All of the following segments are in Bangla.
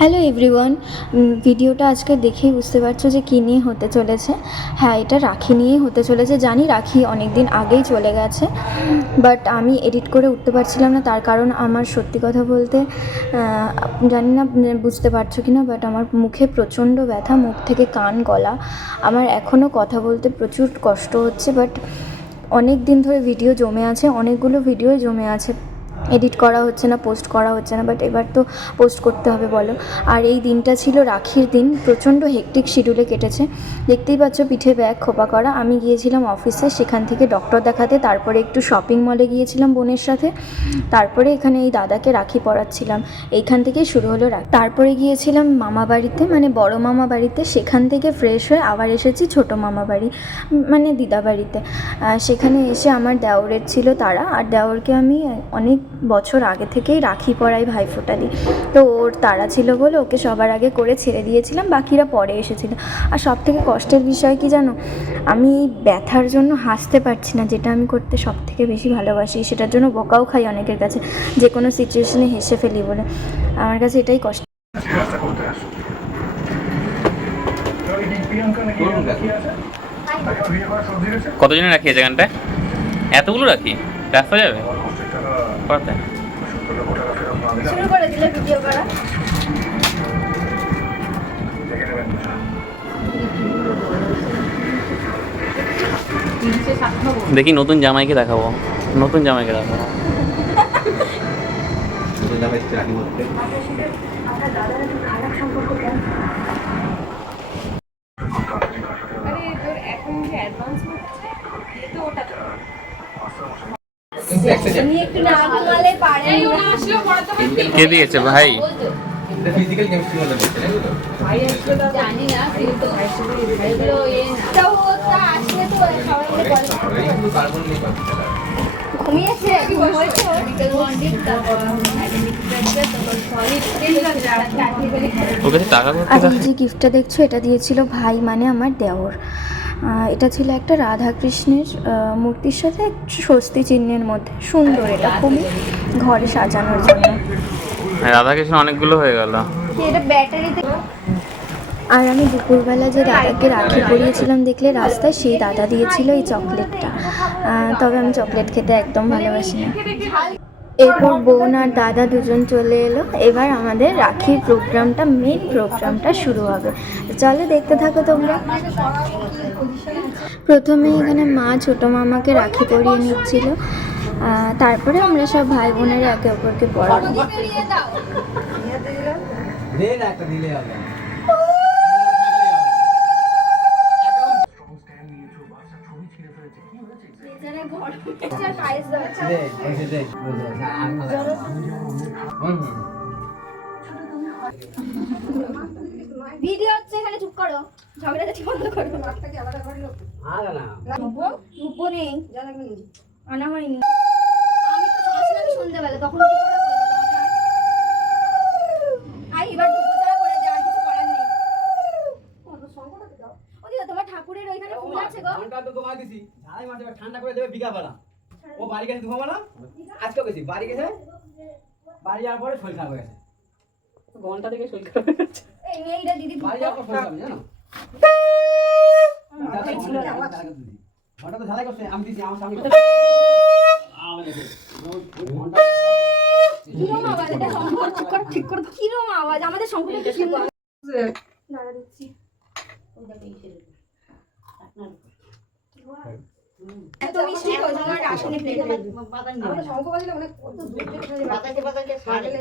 হ্যালো এভরিওয়ান, ভিডিওটা আজকে দেখেই বুঝতে পারছো যে কী নিয়ে হতে চলেছে। হ্যাঁ, এটা রাখি নিয়েই হতে চলেছে। জানি রাখি অনেক দিন আগেই চলে গেছে, বাট আমি এডিট করে উঠতে পারছিলাম না। তার কারণ আমার সত্যি কথা বলতে জানি না বুঝতে পারছো কি না, বাট আমার মুখে প্রচণ্ড ব্যথা, মুখ থেকে কান গলা। আমার এখনও কথা বলতে প্রচুর কষ্ট হচ্ছে, বাট অনেক দিন ধরে ভিডিও জমে আছে, অনেকগুলো ভিডিও জমে আছে, এডিট করা হচ্ছে না, পোস্ট করা হচ্ছে না, বাট এবার তো পোস্ট করতে হবে বলো। আর এই দিনটা ছিল রাখির দিন, প্রচণ্ড হেকটিক শিডিউলে কেটেছে। দেখতেই পাচ্ছ পিঠে ব্যাগ খোপা করা। আমি গিয়েছিলাম অফিসে, সেখান থেকে ডক্টর দেখাতে, তারপরে একটু শপিং মলে গিয়েছিলাম বোনের সাথে, তারপরে এখানে এই দাদাকে রাখি পরাচ্ছিলাম। এইখান থেকেই শুরু হলো রাখি। তারপরে গিয়েছিলাম মামা বাড়িতে, মানে বড় মামা বাড়িতে। সেখান থেকে ফ্রেশ হয়ে আবার এসেছি ছোটো মামা বাড়ি, মানে দিদা বাড়িতে। সেখানে এসে আমার দেওরের ছিল তারা, আর দেওরকে আমি অনেক বছর আগে থেকেই রাখি পরাই, ভাইফোঁটা দিই। তো ওর তাড়া ছিল বলে ওকে সবার আগে করে ছেড়ে দিয়েছিলাম, বাকিরা পরে এসেছিল। আর সব থেকে কষ্টের বিষয় কি জানো, আমি ব্যথার জন্য হাসতে পারছি না, যেটা আমি করতে সব থেকে বেশি ভালোবাসি। সেটার জন্য বকাও খাই অনেকের কাছে, যে কোনো সিচুয়েশনে হেসে ফেলি বলে। আমার কাছে এটাই কষ্ট। কতজনে রাখি আছে এখানটায়? এতগুলো রাখি রাস্তা যাবে করতে। শুরু করে দিলে ভিডিও করা। দেখি নতুন জামাইকে দেখাবো, নতুন জামাইকে দেখাবো। কে দিয়েছে ভাই? ফিজিক্যাল কেমিস্ট্রি বলে দিচ্ছে না তো ভাই আসলে তো জানি না, কিন্তু ভাইগুলো এটা হচ্ছে আসলে তো সবাই মিলে করে কিন্তু কার্বন নেই পাচ্ছে ঘুমিয়েছে হয়েছে মেডিকেল বন্ডিং, তারপর অ্যাটমিক স্ট্রাকচার, তারপর সলিড ওকে টাকা আর এই যে গিফটটা দেখছো, এটা দিয়েছিল ভাই, মানে আমার দেওর। এটা ছিল একটা রাধা কৃষ্ণের মূর্তির সাথে একটু স্বস্তি চিহ্নের মধ্যে, সুন্দর। এটা খুবই ঘরে সাজানোর জন্য। রাধাকৃষ্ণ অনেকগুলো হয়ে গেল। এটা ব্যাটারিতে। আর আমি দুপুরবেলা যে দাদাকে রাখি পরিয়েছিলাম দেখলে রাস্তায়, সেই দাদা দিয়েছিল এই চকলেটটা। তবে আমি চকলেট খেতে একদম ভালোবাসি না। এরপর বোন আর দাদা দুজন চলে এলো। এবার আমাদের রাখির প্রোগ্রামটা, মেন প্রোগ্রামটা শুরু হবে। চলো দেখতে থাকো তোমরা। প্রথমে এখানে মা ছোটো মামাকে রাখি পরিয়ে নিচ্ছিল, তারপরে আমরা সব ভাই বোনেরা একে অপরকে পড়াবো। ভিডিও হচ্ছে, এখানে চুপ করো, ঝগড়াঝাটি বন্ধ করো। রূপো নেই, আনা হয়নি। আমি তো আসলাম সন্ধ্যাবেলা, তখন কি করে আই এবার রূপো ছাড়া করে যা, আর কিছু করার নেই। ওদিকে তোমার ঠাকুরের ওইখানে ফুল আছে গো। ঘন্টা তো তোমায় দিছি, ঝাড়াই মাঝে ঠান্ডা করে দেবে বিকাবেলা। ও বাড়ি গেছে ঘুমাবো না, আজকেও গেছি বাড়ি গেছে, বাড়ি যাওয়ার পরে শরীর খারাপ হয়ে গেছে। ঘন্টা থেকে শরীর খারাপ হয়ে গেছে, এই মেয়েটা দিদি বাড়ি যাওয়ার পর শরীর খারাপ জানো। ঘন্টা তো ঝালাই করছে, আমি দিছি আমার সামনে। কিরম আওয়াজ, এটা সম্পর্ক ঠিক করে কিরম আওয়াজ, আমাদের সম্পর্কে কি দাঁড়া দিচ্ছি। এত মিষ্টি তো তোমার রাখনে প্লেট আমাদের শঙ্খ বাজলে অনেক বাতাকে সাজলে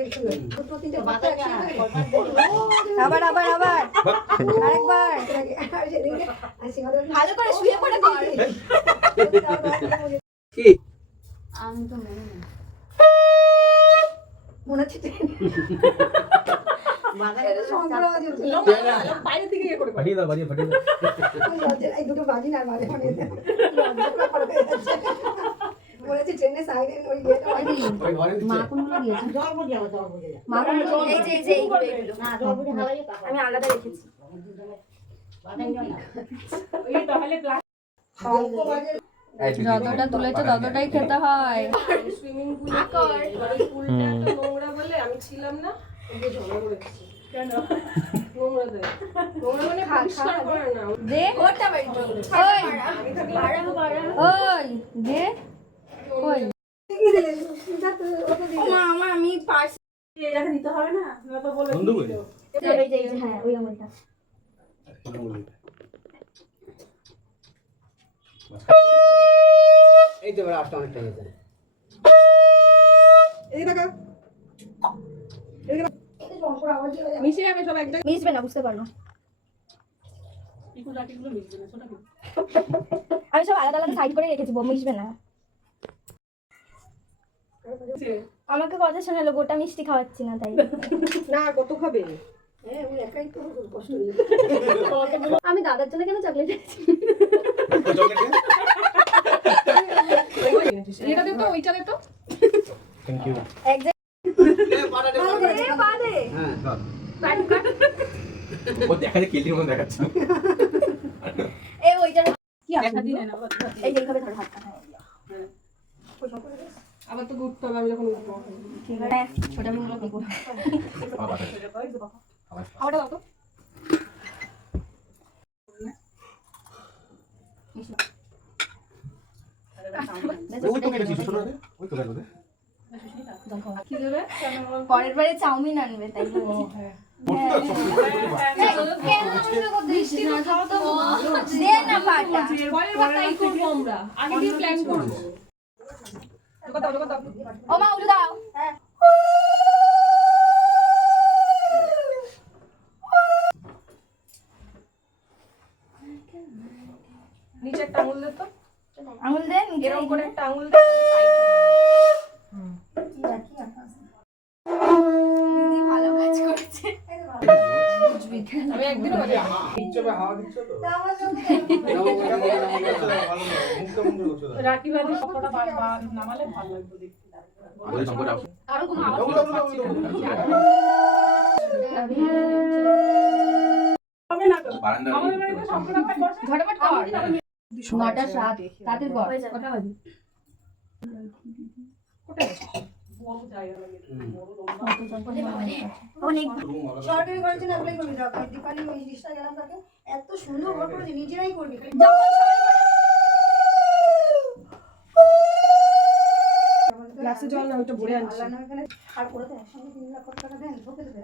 আবার আরেকবার ভালো করে শুয়ে পড়ে কর। কি আমি তো মনে হচ্ছে বাইরে থেকে ইয়ে করে ফাটিয়ে দাও, ফাটিয়ে দাও। এই দুটো বাজি না মাঝে মাঝে মনে হচ্ছে ট্রেনে সাইডে ওই ইয়েটা মা কোনগুলো দিয়েছে, মা কোনগুলো এই যে এইগুলো না জলপুরি হালাই আমি আলাদা রেখেছি। ওই তাহলে যতটা তুলেছে ততটাই খেতে হয়। সুইমিং পুলে পুলটা তো নোংরা বলে আমি ছিলাম না, ওকে ঝগড়া করেছি। দে ওটা বাড়ি ওই দে ওই আমার আমি পার্স বন্ধু কই? হ্যাঁ ওই আমলটা এই তো এবার আসতে অনেকটা হয়েছে। মিশবে না বুঝতে পারলো আমি সব আলাদা আলাদা সাইড করে রেখেছি মিশবে না আমাকে কথা শোনালো গোটা মিষ্টি খাওয়াচ্ছি না তাই না কত খাবে? আমি দাদার জন্য কেন চকলেট এটা দে তো ওইটা দে তো থ্যাংক ইউ। হ্যাঁ ধর। ও দেখা যায় কেলির মতো দেখাচ্ছে। এই ওইটা কি আশা দিলে না এই যে এইভাবে ধরো হাতটা আবার তো উঠতে হবে আমি যখন উঠবো ঠিক আছে ছোট আমি গুলো দেখবো আমারটা দাও তো ওই তো কেটে দিছো ছোট রে। ওই তো গেল রে। কি দেবে পরের বারে চাউমিন আনবে তাই দে না পাটা পরের বার তাই করবো আমরা আগে দিয়ে প্ল্যান করবো ও মা উঠে দাও নিচে একটা আঙুল দে তো আঙুল দেন এরকম করে একটা আঙুল দে দিদি ভালো কাজ করেছে আমি একদিনও বলি ইচ্ছবে হাওয়া দিচ্ছ তো? রাখি বাজি সবটা বারবার নামালে ভালো লাগবে দেখতে ওই সম্পর্কে আও। আর কোনো আওয়াজ পাচ্ছি না বারান্দা আমাদের বাড়িতে সবটা বসে ঝটপট কর 9টা 7 তাদের বল কটা বাজে কোথায় গেছিস বড় জায়গা লাগে বড় লম্বা অনেক সরকারি করেছে না অ্যাপ্লাই করবি না দীপালি ওই জিনিসটা গেলাম তাকে এত সুন্দর ঘর করেছে নিজেরাই করবি যখন সবাই গ্লাসে জল না ওটা ভরে আনছি আল্লাহ নামে এখানে আর করে দেয় একসঙ্গে 3 লাখ টাকা দেন ঢোকে দেবে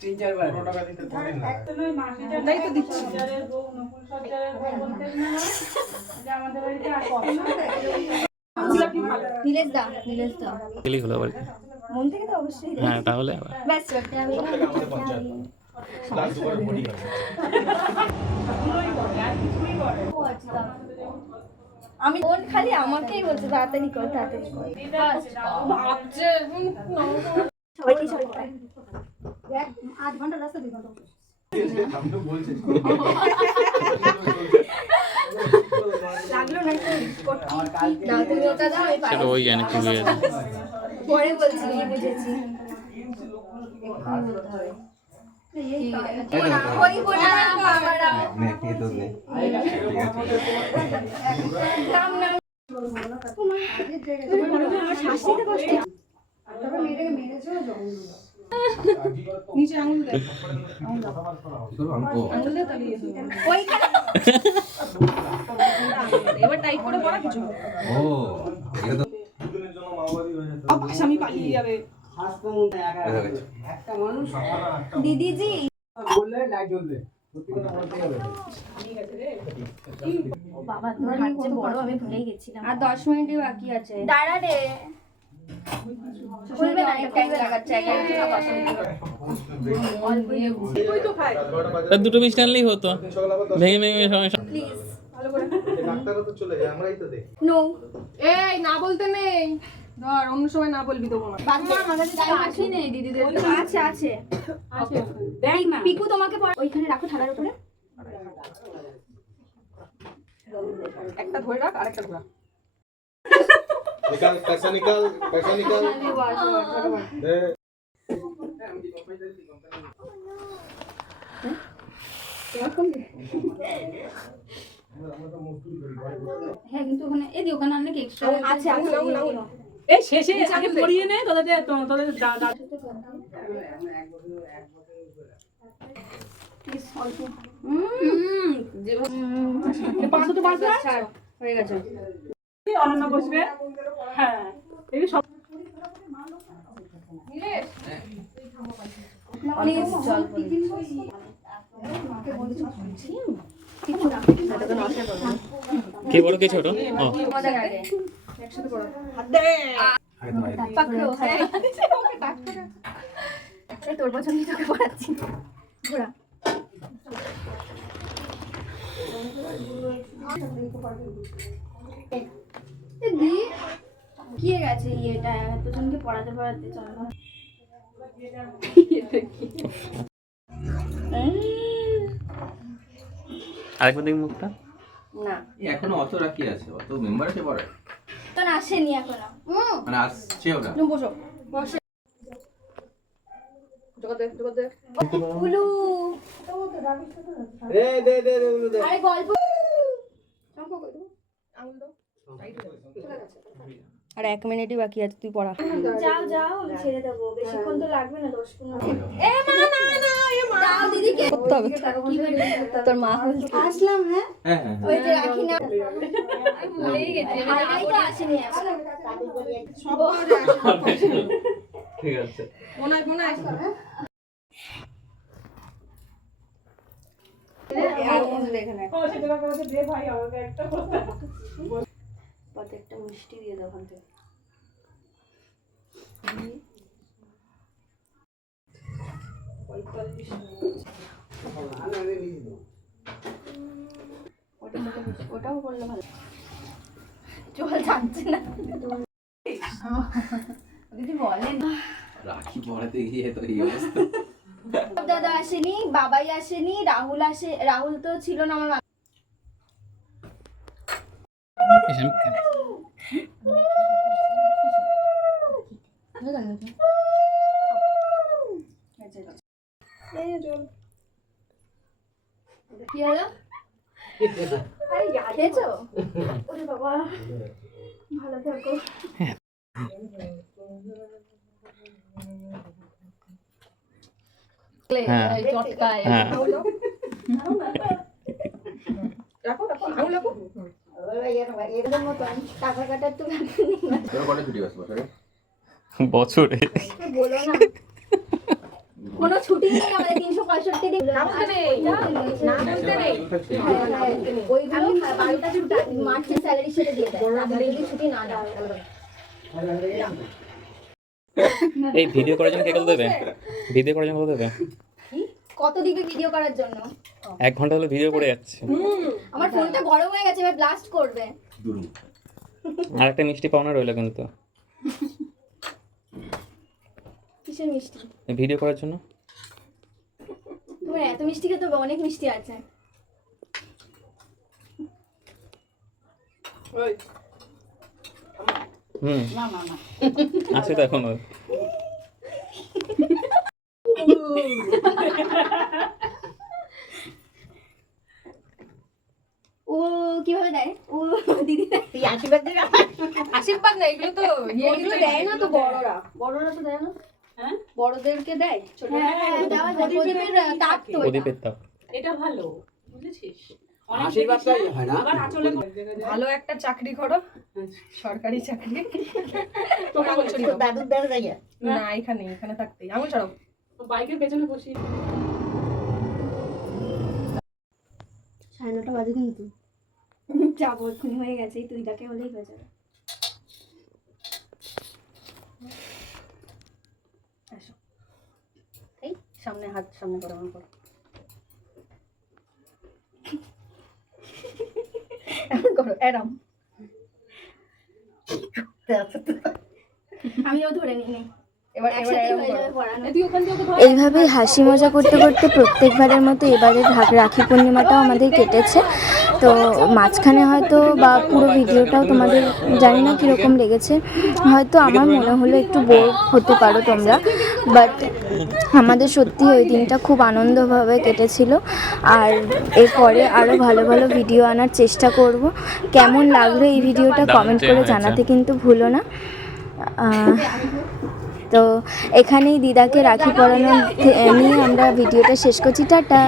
3-4 বার টাকা দিতে পারেন না তাই তো দিচ্ছি নীলেশ দা গেলেই হলো আবার কি। মন থেকে তো অবশ্যই দেয়। হ্যাঁ তাহলে আবার ব্যাস ওটা আমি আমাদের পঞ্চায়েত লাখ দুবার বডি হবে আমি মন খালি আমাকেই বলছে তাড়াতাড়ি কর তাড়াতাড়ি কর ভাবছে সবাইকে সবাই করে। দেখ 8 ঘন্টা রাস্তা 2 ঘন্টা আমি তো বলছি লাগলো না না তুমি ওটা দাও আমি সেটা ওই জানে কি হয়ে যাবে। পরে বলছি কি বুঝেছি ওই বলে বাবারা নে কে তো নে নাম নাম শাস্তিতে কষ্ট তবে মেয়েটাকে মেরেছো যখন নিচে আঙুল দে ও আঙুল দে তাহলে ওইখানে এবার টাইট করে পড়া কিছু হবে ও এটা তো স্বামী পালিয়ে যাবে হাসতে মনে একটা মানুষ দিদি জি বললে লাইট জ্বলবে সত্যি কথা বলতে হবে ও বাবা তোমার হাত যে বড় আমি ভুলেই গেছিলাম আর 10 মিনিটই বাকি আছে দাঁড়া রে খুলবে না টাইম লাগাচ্ছে ওই তো খাই তা দুটো মিষ্টি আনলেই হতো ভেঙে ভেঙে সমস্যা প্লিজ ডাক্তারও তো চলে যায় আমরাই তো দেখি নো এই না বলতে নেই ধর অন্য সময় না বলবি তো কোনো বাবা আমার কাছে টাইম আছে নেই দিদিদের আছে আছে দেখ না পিকু তোমাকে ওইখানে রাখো থালার উপরে একটা ধরে রাখ আরেকটা ধরা निकाल पैसा निकाल दे হ্যাঁ কিন্তু ওখানে এই ওখানে অনেক এক্সট্রা আছে আছে এই শেষে আগে পড়িয়ে নে তোদের হয়ে গেছে। অনন্যা বসবে। হ্যাঁ এই সব প্লিজ জল কে বলো কে ছোট? ও তোর পছন্দ তোকে পড়াচ্ছি। ঘোরা কি গেছে ইয়েটা এতজনকে পড়াতে পড়াতে চলো। আরেকবার দেখি মুখটা। না এখনো অত রাখি আছে, অত মেম্বার আছে পরে তখন আসেনি এখনো। মানে আসছে ওরা। তুমি বসো বসে জোগাতে গুলু রে দে দে দে দে আরে গল্প আর 1 মিনিটই বাকি আছে, তুই পড়া। যাও যাও ছেড়ে দেবো, বেশিক্ষণ তো লাগবে না, 10-15 মিনিট। এ মা না না এ মা দাও দিদিকে করতে হবে কি বলবো তোর মা বলছে। আসলাম। হ্যাঁ হ্যাঁ হ্যাঁ ওই যে রাখি না ভুলেই গেছি আমি তো আসেনি এখন। ঠিক আছে। ও সেটা করে দে ভাই আমাকে একটা কথা। পথে একটা মিষ্টি দিয়ে দাও ওখান থেকে। ওটাও করলে ভালো। চল যাচ্ছে না দিদি বলেন। রাখি পড়াতে গিয়ে তো এই অবস্থা। দাদা আসেনি, বাবাই আসেনি, রাহুল তো ছিল না আমার কি হলো? খেয়েছো? ওরে বাবা ভালো থাকো। হ্যাঁ চটকায় হ্যাঁ এদের মতন টাকা কাটার তো ব্যাপার নেই। তোর কটা ছুটি আছে বছরে? বছরে বলো না কোনো ছুটি নেই আমাদের 365 দিন। ওইগুলো 12টা ছুটি মার্চের স্যালারি সেটা দিয়ে দেয়, যদি ছুটি না দেয়। এই ভিডিও করার জন্য কে কত দেবে? ভিডিও করার জন্য কত দেবে? কত দিবে ভিডিও করার জন্য? 1 ঘন্টা হলো ভিডিও করে যাচ্ছে। আমার ফোনটা গরম হয়ে গেছে, এবার ব্লাস্ট করবে। দুরু। আর একটা মিষ্টি পাওনা রইলো কিন্তু কিসের মিষ্টি? ভিডিও করার জন্য। তোমার এত মিষ্টি খেতে হবে? অনেক মিষ্টি আছে। হুম আছে তো এখনো। ও কিভাবে দেয়? ও দিদি আশীর্বাদ না, এগুলো তো এগুলো দেয় না তো বড়রা তো দেয় না। হ্যাঁ বড়দেরকে দেয় ছোট। হ্যাঁ দেওয়া যায়, প্রদীপের তাপ তো এটা। প্রদীপের তাপ। এটা ভালো বুঝেছিস। অনেক আশীর্বাদটাই হয় না। আবার আঁচলে ভালো একটা চাকরি করো, সরকারি চাকরি। তোমরা বলছো দাদুর দ্বারা যাই না এখানে থাকতেই আঙুল ছাড়াও। বাইকের পেছনে বসি। 9:30 বাজে কিন্তু। যাবো এক্ষুনি, হয়ে গেছে, এই 2টাকে হলেই হয়ে যাবে। এই সামনে হাত সামনে করে আমার করো। করো এরম। আমিও ধরে নিই নেই, এবার একসাথে এরম হয়ে করো। যাবে পড়ানো। তুই ওখান থেকে ধর। এইভাবেই হাসি মজা করতে করতে প্রত্যেকবারের মতো এবারে রাখি পূর্ণিমাটাও আমাদের কেটেছে। তো মাঝখানে হয়তো বা পুরো ভিডিওটাও তোমাদের জানি না কীরকম লেগেছে, হয়তো আমার মনে হলো একটু বোর হতে পারো তোমরা, বাট আমাদের সত্যি ওই দিনটা খুব আনন্দভাবে কেটেছিল। আর এরপরে আরও ভালো ভালো ভিডিও আনার চেষ্টা করব। কেমন লাগলো এই ভিডিওটা কমেন্ট করে জানাতে কিন্তু ভুলো না। তো এখানেই দিদাকে রাখি পরানো নিয়ে আমরা ভিডিওটা শেষ করছি, টাটা।